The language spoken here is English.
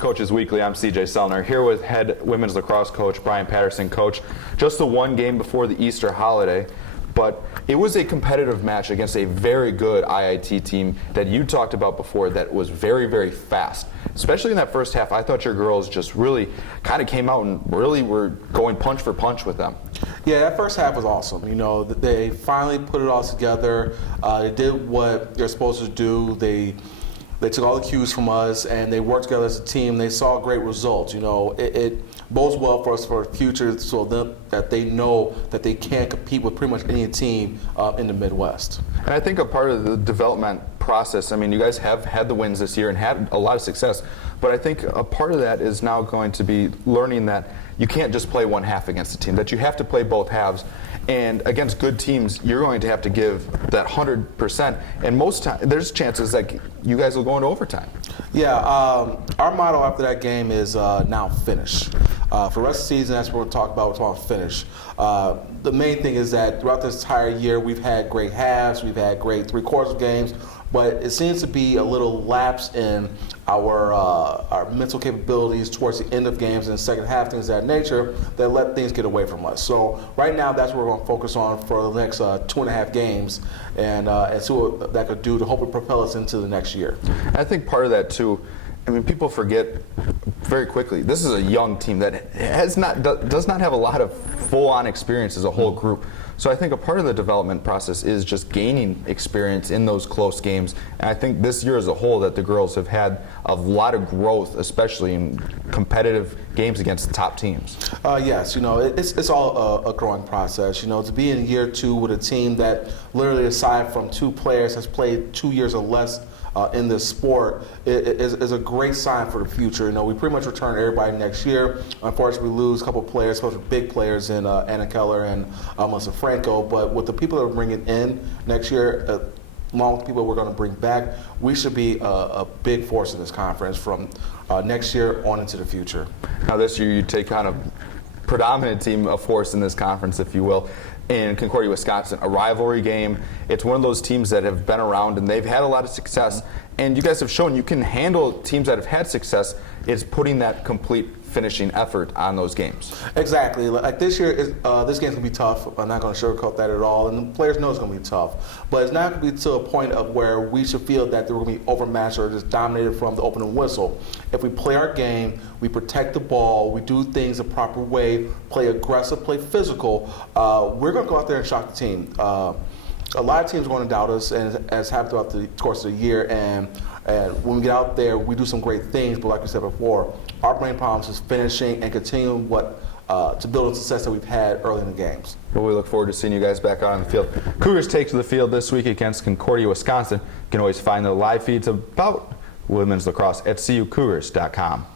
Coaches Weekly. I'm CJ Sellner here with head women's lacrosse coach Brian Patterson. Coach, just the one game before the Easter holiday, but it was a competitive match against a very good IIT team that you talked about before that was very, very fast. Especially in that first half, I thought your girls just really kind of came out and really were going punch for punch with them. Yeah, that first half was awesome. You know, they finally put it all together. They did what they're supposed to do. They took all the cues from us, and they worked together as a team. They saw great results. You know, it bodes well for us for the future, so that they know that they can compete with pretty much any team in the Midwest. And I think a part of the development process, I mean, you guys have had the wins this year and had a lot of success, but I think a part of that is now going to be learning that you can't just play one half against a team, that you have to play both halves. And against good teams, you're going to have to give that 100%. And most times, there's chances that you guys will go into overtime. Yeah, our motto after that game is now finish. For the rest of the season, that's what we're talking about. We're talking finish. The main thing is that throughout this entire year, we've had great halves, we've had great three-quarters games, but it seems to be a little lapse in our mental capabilities towards the end of games and second half, things of that nature, that let things get away from us. So right now, that's what we're going to focus on for the next 2.5 games and see what that could do to hopefully propel us into the next year. I think part of that, too, I mean, people forget very quickly, this is a young team that does not have a lot of full-on experience as a whole group. So I think a part of the development process is just gaining experience in those close games. And I think this year as a whole that the girls have had a lot of growth, especially in competitive games against the top teams. Yes, you know, it's all a growing process. You know, to be in year 2 with a team that literally, aside from 2 players, has played 2 years or less in this sport is a great sign for the future. You know, we pretty much return everybody next year. Unfortunately, we lose a couple of players, especially big players in Anna Keller and Melissa Franco. But with the people that are bringing in next year, along with people we're going to bring back, we should be a big force in this conference from next year on into the future. Now this year you take on a predominant team, a force in this conference, if you will, in Concordia, Wisconsin, a rivalry game. It's one of those teams that have been around and they've had a lot of success. And you guys have shown you can handle teams that have had success. It's putting that complete finishing effort on those games. Exactly. Like this year, this game's gonna be tough. I'm not gonna sugarcoat that at all, and the players know it's gonna be tough. But it's not gonna be to a point of where we should feel that they're gonna be overmatched or just dominated from the opening whistle. If we play our game, we protect the ball, we do things the proper way, play aggressive, play physical, we're gonna go out there and shock the team. A lot of teams are going to doubt us, and as happened throughout the course of the year. And when we get out there, we do some great things. But like we said before, our main problem is finishing and continuing to build on success that we've had early in the games. Well, we look forward to seeing you guys back out on the field. Cougars take to the field this week against Concordia, Wisconsin. You can always find the live feeds about women's lacrosse at CUCougars.com.